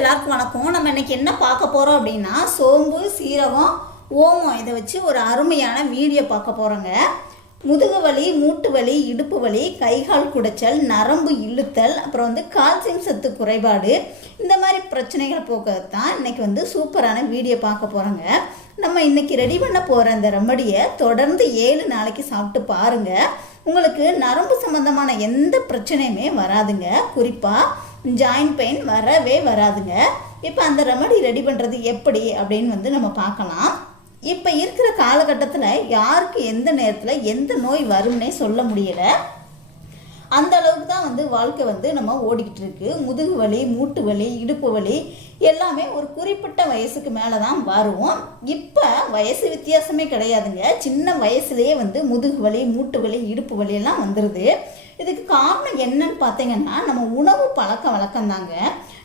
எல்லாருக்கும் வணக்கம். நம்ம இன்னைக்கு என்ன பார்க்க போகிறோம் அப்படின்னா சோம்பு சீரகம் ஓமம் இதை வச்சு ஒரு அருமையான வீடியோ பார்க்க போகிறோங்க முதுகு வலி மூட்டு வலி இடுப்பு வலி கைகால் குடைச்சல் நரம்பு இழுத்தல் அப்புறம் வந்து கால்சியம் சத்து குறைபாடு இந்த மாதிரி பிரச்சனைகளை போக்குறது தான் இன்னைக்கு வந்து சூப்பரான வீடியோ பார்க்க போகிறோங்க நம்ம இன்னைக்கு ரெடி பண்ண போகிற அந்த ரெமடியை தொடர்ந்து ஏழு நாளைக்கு சாப்பிட்டு பாருங்கள் உங்களுக்கு நரம்பு சம்பந்தமான எந்த பிரச்சனையுமே வராதுங்க. குறிப்பாக ஜாயின்ட் பெயின் வரவே வராதுங்க. இப்போ அந்த ரெமடி ரெடி பண்ணுறது எப்படி அப்படின்னு வந்து நம்ம பார்க்கலாம். இப்போ இருக்கிற காலகட்டத்தில் யாருக்கு எந்த நேரத்தில் எந்த நோய் வரும்னே சொல்ல முடியலை. அந்த அளவுக்கு தான் வந்து வாழ்க்கை வந்து நம்ம ஓடிக்கிட்டு இருக்கு. முதுகு வலி மூட்டு வலி இடுப்பு வலி எல்லாமே ஒரு குறிப்பிட்ட வயசுக்கு மேலே தான் வருவோம் இப்போ வயசு வித்தியாசமே கிடையாதுங்க. சின்ன வயசுலேயே வந்து முதுகு வலி மூட்டு வலி இடுப்பு வலியெல்லாம் வந்துடுது இதுக்கு காரணம் என்னன்னு பார்த்தீங்கன்னா நம்ம உணவு பழக்க வழக்கம் தாங்க.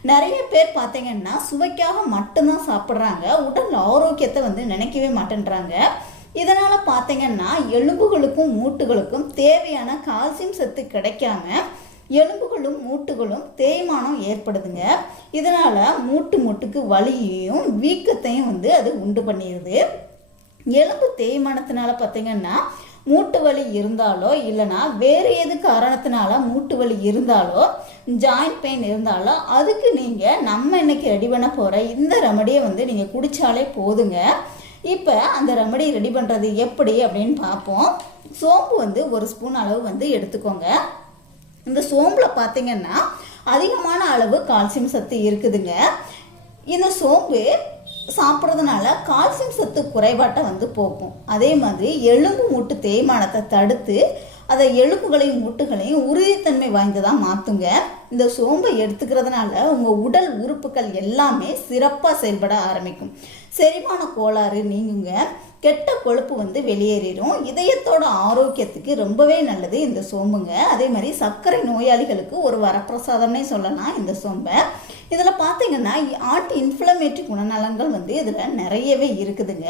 நிறைய பேர் பார்த்தீங்கன்னா சுவைக்காக மட்டும்தான் சாப்பிட்றாங்க. உடல் ஆரோக்கியத்தை வந்து நினைக்கவே மாட்டேன்றாங்க. இதனால் பார்த்தீங்கன்னா எலும்புகளுக்கும் மூட்டுகளுக்கும் தேவையான கால்சியம் சத்து கிடைக்காம எலும்புகளும் மூட்டுகளும் தேய்மானம் ஏற்படுதுங்க. இதனால் மூட்டு மூட்டுக்கு வலியையும் வீக்கத்தையும் வந்து அது உண்டு பண்ணிடுது. எலும்பு தேய்மானத்தினால பார்த்தீங்கன்னா மூட்டு வலி இருந்தாலோ இல்லைனா வேறு எது காரணத்தினால மூட்டு வலி இருந்தாலோ ஜாயிண்ட் பெயின் இருந்தாலோ அதுக்கு நீங்கள் நம்ம இன்னைக்கு ரெடி பண்ண போகிற இந்த ரெமடியை வந்து நீங்கள் குடித்தாலே போதுங்க. இப்போ அந்த ரெமடி ரெடி பண்ணுறது எப்படி அப்படின்னு பார்ப்போம். சோம்பு வந்து ஒரு ஸ்பூன் அளவு வந்து எடுத்துக்கோங்க. இந்த சோம்பில் பார்த்தீங்கன்னா அதிகமான அளவு கால்சியம் சத்து இருக்குதுங்க. இந்த சோம்பு சாப்பிட்றதுனால கால்சியம் ஊட்டச்சத்து குறைபாட்டை வந்து போக்கும். அதே மாதிரி எலும்பு மூட்டு தேய்மானத்தை தடுத்து அதை எலும்புகளையும் மூட்டுகளையும் உறுதித்தன்மை வாய்ந்ததாக மாற்றுங்க இந்த சோம்பை எடுத்துக்கிறதுனால உங்கள் உடல் உறுப்புகள் எல்லாமே சிறப்பாக செயல்பட ஆரம்பிக்கும். செரிமான கோளாறு நீங்குங்க. கெட்ட கொழுப்பு வந்து வெளியேறிடும். இதயத்தோட ஆரோக்கியத்துக்கு ரொம்பவே நல்லது இந்த சோம்புங்க. அதே மாதிரி சர்க்கரை நோயாளிகளுக்கு ஒரு வரப்பிரசாதம்னே சொல்லலாம் இந்த சோம்பை. இதில் பார்த்தீங்கன்னா ஆன்டி இன்ஃப்ளமேட்டரி குணநலங்கள் வந்து இதில் நிறையவே இருக்குதுங்க.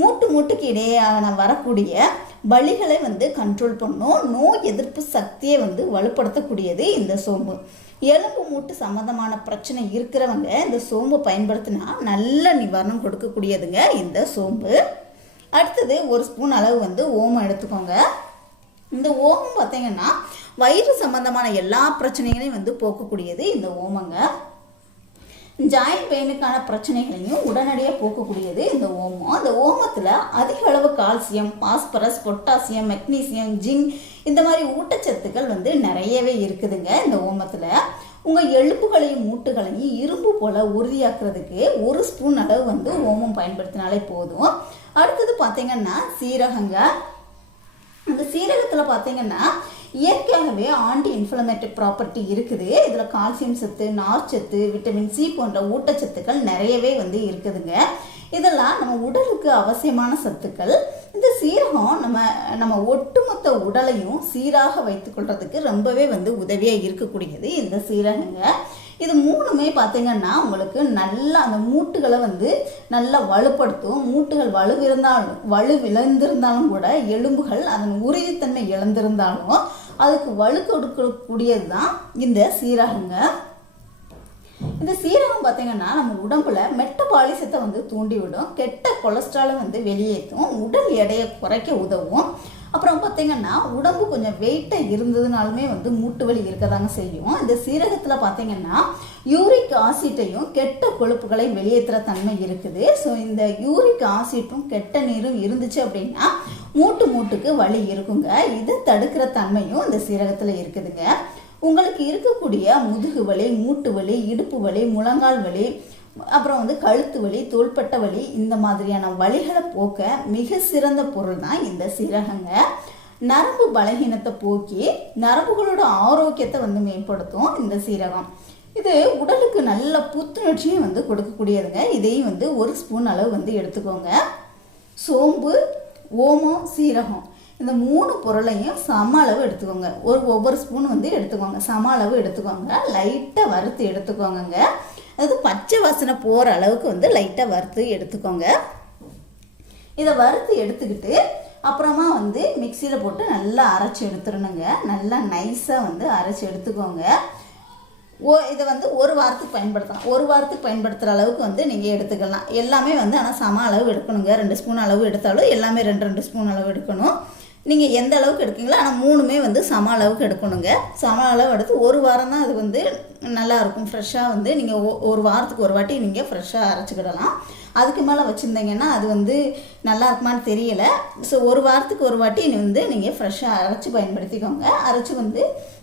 மூட்டு மூட்டுக்கு இடையேயான வரக்கூடிய வலிகளை வந்து கண்ட்ரோல் பண்ணும். நோய் எதிர்ப்பு சக்தியை வந்து வலுப்படுத்தக்கூடியது இந்த சோம்பு. எலும்பு மூட்டு சம்மந்தமான பிரச்சனை இருக்கிறவங்க இந்த சோம்பு பயன்படுத்தினா நல்ல நிவாரணம் கொடுக்கக்கூடியதுங்க இந்த சோம்பு. அடுத்தது ஒரு ஸ்பூன் அளவு வந்து ஓமம் எடுத்துக்கோங்க. இந்த ஓமம் பார்த்தீங்கன்னா வயிறு சம்பந்தமான எல்லா பிரச்சனைகளையும் வந்து போக்கக்கூடியது இந்த ஓமங்க. ஜாயிண்ட் பெயினுக்கான பிரச்சனைகளையும் உடனடியாக போக்கக்கூடியது இந்த ஓமம். அந்த ஓமத்தில் அதிக அளவு calcium phosphorus potassium magnesium zinc இந்த மாதிரி ஊட்டச்சத்துக்கள் வந்து நிறையவே இருக்குதுங்க இந்த ஓமத்தில். உங்கள் எலும்புகளையும் மூட்டுகளையும் இரும்பு போல் உறுதியாக்குறதுக்கு ஒரு ஸ்பூன் அளவு வந்து ஓமம் பயன்படுத்தினாலே போதும். அடுத்தது பார்த்தீங்கன்னா சீரகங்க. இந்த சீரகத்தில் பார்த்தீங்கன்னா இயற்கையாகவே ஆன்டி இன்ஃப்ளமேட்டரி ப்ராப்பர்ட்டி இருக்குது. இதில் கால்சியம் சத்து நார்ச்சத்து விட்டமின் சி போன்ற ஊட்டச்சத்துக்கள் நிறையவே வந்து இருக்குதுங்க. இதெல்லாம் நம்ம உடலுக்கு அவசியமான சத்துக்கள். இந்த சீரகம் நம்ம நம்ம ஒட்டுமொத்த உடலையும் சீராக வைத்துக்கொள்றதுக்கு ரொம்பவே வந்து உதவியாக இருக்கக்கூடியது இந்த சீரகங்க. இது மூணுமே பார்த்தீங்கன்னா உங்களுக்கு நல்லா அந்த மூட்டுகளை வந்து நல்லா வலுப்படுத்தும். மூட்டுகள் வலுவிருந்தாலும் வலுவிழந்திருந்தாலும் கூட எலும்புகள் அதன் உறுதித்தன்மை இழந்திருந்தாலும் அதுக்கு வலு கொடுக்கக்கூடியது தான் இந்த சீரகங்க. இந்த சீரகம் பார்த்தீங்கன்னா நம்ம உடம்புல மெட்டபாலிசத்தை வந்து தூண்டிவிடும். கெட்ட கொலஸ்ட்ராலை வந்து வெளியேற்றும். உடல் எடையை குறைக்க உதவும். அப்புறம் பார்த்தீங்கன்னா உடம்பு கொஞ்சம் வெயிட்டாக இருந்ததுனாலுமே வந்து மூட்டு வலி இருக்கதாங்க செய்யும். இந்த சீரகத்தில் பார்த்தீங்கன்னா யூரிக் ஆசிட்டையும் கெட்ட கொழுப்புகளை வெளியேற்றுற தன்மை இருக்குது. ஸோ இந்த யூரிக் ஆசிட்டும் கெட்ட நீரும் இருந்துச்சு அப்படின்னா மூட்டு மூட்டுக்கு வலி இருக்குங்க. இதை தடுக்கிற தன்மையும் இந்த சீரகத்தில் இருக்குதுங்க. உங்களுக்கு இருக்கக்கூடிய முதுகு வலி மூட்டு வலி இடுப்பு வலி முழங்கால் வலி அப்புறம் வந்து கழுத்து வலி தோள்பட்ட வலி இந்த மாதிரியான வலிகளை போக்க மிக சிறந்த பொருள் தான் இந்த சீரகங்க. நரம்பு பலகீனத்தை போக்கி நரம்புகளோட ஆரோக்கியத்தை வந்து மேம்படுத்தும் இந்த சீரகம். இது உடலுக்கு நல்ல புத்துணர்ச்சியும் வந்து கொடுக்கக்கூடியதுங்க. இதையும் வந்து ஒரு ஸ்பூன் அளவு வந்து எடுத்துக்கோங்க. சோம்பு ஓமம் சீரகம். இந்த மூணு பொருளையும் சம அளவு எடுத்துக்கோங்க. ஒரு ஒவ்வொரு ஸ்பூன் வந்து எடுத்துக்கோங்க. சம அளவு எடுத்துக்கோங்க. லைட்டாக வறுத்து எடுத்துக்கோங்கங்க. அது பச்சை வாசனை போகிற அளவுக்கு வந்து லைட்டாக வறுத்து எடுத்துக்கோங்க. இதை வறுத்து எடுத்துக்கிட்டு அப்புறமா வந்து மிக்சியில் போட்டு நல்லா அரைச்சி எடுத்துடணுங்க. நல்லா நைஸாக வந்து அரைச்சி எடுத்துக்கோங்க. ஓ இதை வந்து ஒரு வாரத்துக்கு பயன்படுத்தலாம். ஒரு வாரத்துக்கு பயன்படுத்துகிற அளவுக்கு வந்து நீங்கள் எடுத்துக்கலாம். எல்லாமே வந்து ஆனால் சம அளவு எடுக்கணுங்க. ரெண்டு ஸ்பூன் அளவு எடுத்தாலும் எல்லாமே ரெண்டு ரெண்டு ஸ்பூன் அளவு எடுக்கணும். நீங்கள் எந்த அளவுக்கு எடுக்கீங்களோ ஆனால் மூணுமே வந்து சம அளவுக்கு எடுக்கணுங்க. சம அளவு எடுத்து ஒரு வாரம் தான் அது வந்து நல்லாயிருக்கும் ஃப்ரெஷ்ஷாக வந்து நீங்கள் ஒரு வாரத்துக்கு ஒரு வாட்டி நீங்கள் ஃப்ரெஷ்ஷாக அரைச்சிக்கிடலாம். அதுக்கு மேலே வச்சுருந்தீங்கன்னா அது வந்து நல்லா இருக்குமான்னு தெரியலை. ஸோ ஒரு வாரத்துக்கு ஒரு வாட்டி வந்து நீங்கள் ஃப்ரெஷ்ஷாக அரைச்சி பயன்படுத்திக்கோங்க. அரைச்சி வந்து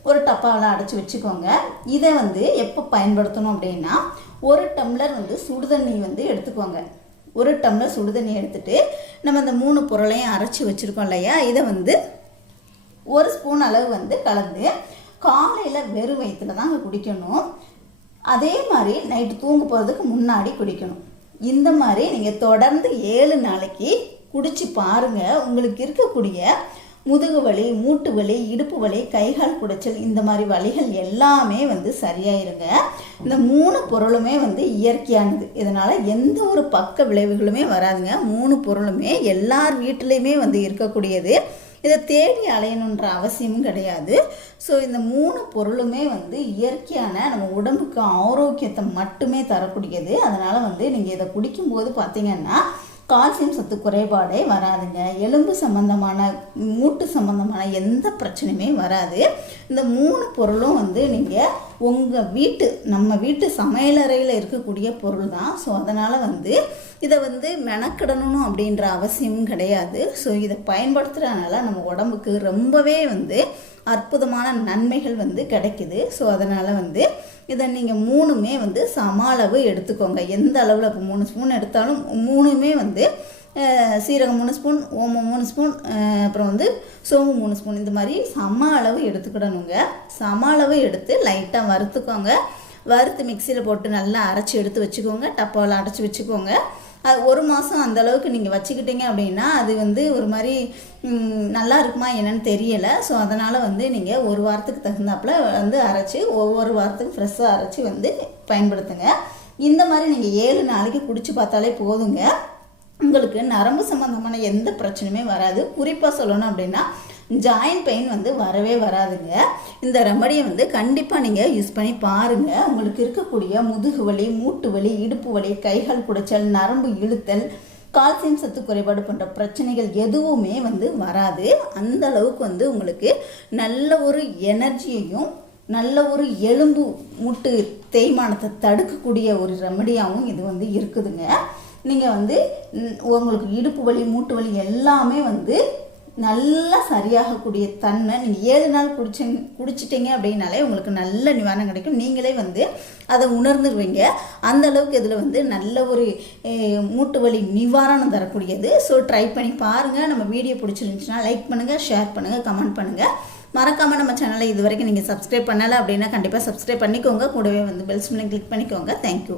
ஒரு டப்பாவில் அடைச்சி வச்சுக்கோங்க. இதை வந்து எப்போ பயன்படுத்தணும் அப்படின்னா ஒரு டம்ளர் வந்து சுடுதண்ணி வந்து எடுத்துக்கோங்க. ஒரு டம்ளர் சுடுதண்ணி எடுத்துட்டு நம்ம இந்த மூணு பொருளையும் அரைச்சி வச்சுருக்கோம் இல்லையா? இதை வந்து ஒரு ஸ்பூன் அளவு வந்து கலந்து காலையில் வெறும் வயிற்றுல தாங்க குடிக்கணும். அதே மாதிரி நைட்டு தூங்க போகிறதுக்கு முன்னாடி குடிக்கணும். இந்த மாதிரி நீங்கள் தொடர்ந்து ஏழு நாளைக்கு குடிச்சு பாருங்கள் உங்களுக்கு இருக்கக்கூடிய முதுகு வலி மூட்டு வலி இடுப்பு வலி கைகால் குடைச்சல் இந்த மாதிரி வலிகள் எல்லாமே வந்து சரியாயிருங்க. இந்த மூணு பொருளுமே வந்து இயற்கையானது. இதனால் எந்த ஒரு பக்க விளைவுகளுமே வராதுங்க. மூணு பொருளுமே எல்லார் வீட்டிலையுமே வந்து இருக்கக்கூடியது. இதை தேடி அலையணுன்ற அவசியமும் கிடையாது. ஸோ இந்த மூணு பொருளுமே வந்து இயற்கையான நம்ம உடம்புக்கு ஆரோக்கியத்தை மட்டுமே தரக்கூடியது. அதனால் வந்து நீங்கள் இதை குடிக்கும்போது பார்த்தீங்கன்னா கால்சியம் சத்து குறைபாடே வராதுங்க. எலும்பு சம்மந்தமான மூட்டு சம்மந்தமான எந்த பிரச்சனையுமே வராது. இந்த மூணு பொருளும் வந்து நீங்கள் உங்கள் வீட்டு நம்ம வீட்டு சமையலறையில் இருக்கக்கூடிய பொருள் தான் ஸோ அதனால் வந்து இதை வந்து மெனக்கிடணும் அப்படின்ற அவசியமும் கிடையாது. ஸோ இதை பயன்படுத்துகிறதுனால நம்ம உடம்புக்கு ரொம்பவே வந்து அற்புதமான நன்மைகள் வந்து கிடைக்குது. ஸோ அதனால் வந்து இதை நீங்கள் மூணுமே வந்து சம அளவு எடுத்துக்கோங்க. எந்த அளவில் இப்போ மூணு ஸ்பூன் எடுத்தாலும் மூணுமே வந்து சீரகம் மூணு ஸ்பூன் ஓமம் மூணு ஸ்பூன் அப்புறம் வந்து சோம்பு மூணு ஸ்பூன். இந்த மாதிரி சம அளவு எடுத்துக்கிடணுங்க. சம அளவு எடுத்து லைட்டாக வறுத்துக்கோங்க. வறுத்து மிக்சியில் போட்டு நல்லா அரைச்சி எடுத்து வச்சுக்கோங்க. டப்பாவில் அடைச்சி வச்சுக்கோங்க. அது ஒரு மாதம் அந்தளவுக்கு நீங்கள் வச்சுக்கிட்டீங்க அப்படின்னா அது வந்து ஒரு மாதிரி நல்லா இருக்குமா என்னன்னு தெரியலை. ஸோ அதனால் வந்து நீங்கள் ஒரு வாரத்துக்கு தகுந்தாப்பில் வந்து அரைச்சி ஒவ்வொரு வாரத்துக்கு ஃப்ரெஷ்ஷாக அரைச்சி வந்து பயன்படுத்துங்க. இந்த மாதிரி நீங்கள் ஏழு நாளைக்கு குடிச்சு பார்த்தாலே போதுங்க. உங்களுக்கு நரம்பு சம்மந்தமான எந்த பிரச்சனையுமே வராது. குறிப்பாக சொல்லணும் அப்படின்னா ஜாயின் பெயின் வந்து வரவே வராதுங்க. இந்த ரெமடியை வந்து கண்டிப்பாக நீங்கள் யூஸ் பண்ணி பாருங்கள் உங்களுக்கு இருக்கக்கூடிய முதுகு வலி மூட்டு வலி இடுப்பு வலி கைகள் குடைச்சல் நரம்பு இழுத்தல் கால்சியம் சத்து குறைபாடு போன்ற பிரச்சனைகள் எதுவுமே வந்து வராது. அந்த அளவுக்கு வந்து உங்களுக்கு நல்ல ஒரு எனர்ஜியையும் நல்ல ஒரு எலும்பு மூட்டு தேய்மானத்தை தடுக்கக்கூடிய ஒரு ரெமடியாகவும் இது வந்து இருக்குதுங்க. நீங்கள் வந்து உங்களுக்கு இடுப்பு வலி மூட்டு வலி எல்லாமே வந்து நல்லா சரியாகக்கூடிய தன்மை நீங்கள் ஏழு நாள் குடிச்சு குடிச்சிட்டிங்க அப்படின்னாலே உங்களுக்கு நல்ல நிவாரணம் கிடைக்கும். நீங்களே வந்து அதை உணர்ந்துருவீங்க. அந்த அளவுக்கு இதில் வந்து நல்ல ஒரு மூட்டு வலி நிவாரணம் தரக்கூடியது. ஸோ ட்ரை பண்ணி பாருங்கள் நம்ம வீடியோ பிடிச்சிருந்துச்சுன்னா லைக் பண்ணுங்கள் ஷேர் பண்ணுங்கள் கமெண்ட் பண்ணுங்கள் மறக்காமல் நம்ம சேனலை இது வரைக்கும் நீங்கள் சப்ஸ்கிரைப் பண்ணலை அப்படின்னா கண்டிப்பாக சப்ஸ்கிரைப் பண்ணிக்கோங்க. கூடவே வந்து பெல்ஸ் பண்ணி கிளிக் பண்ணிக்கோங்க. தேங்க்யூ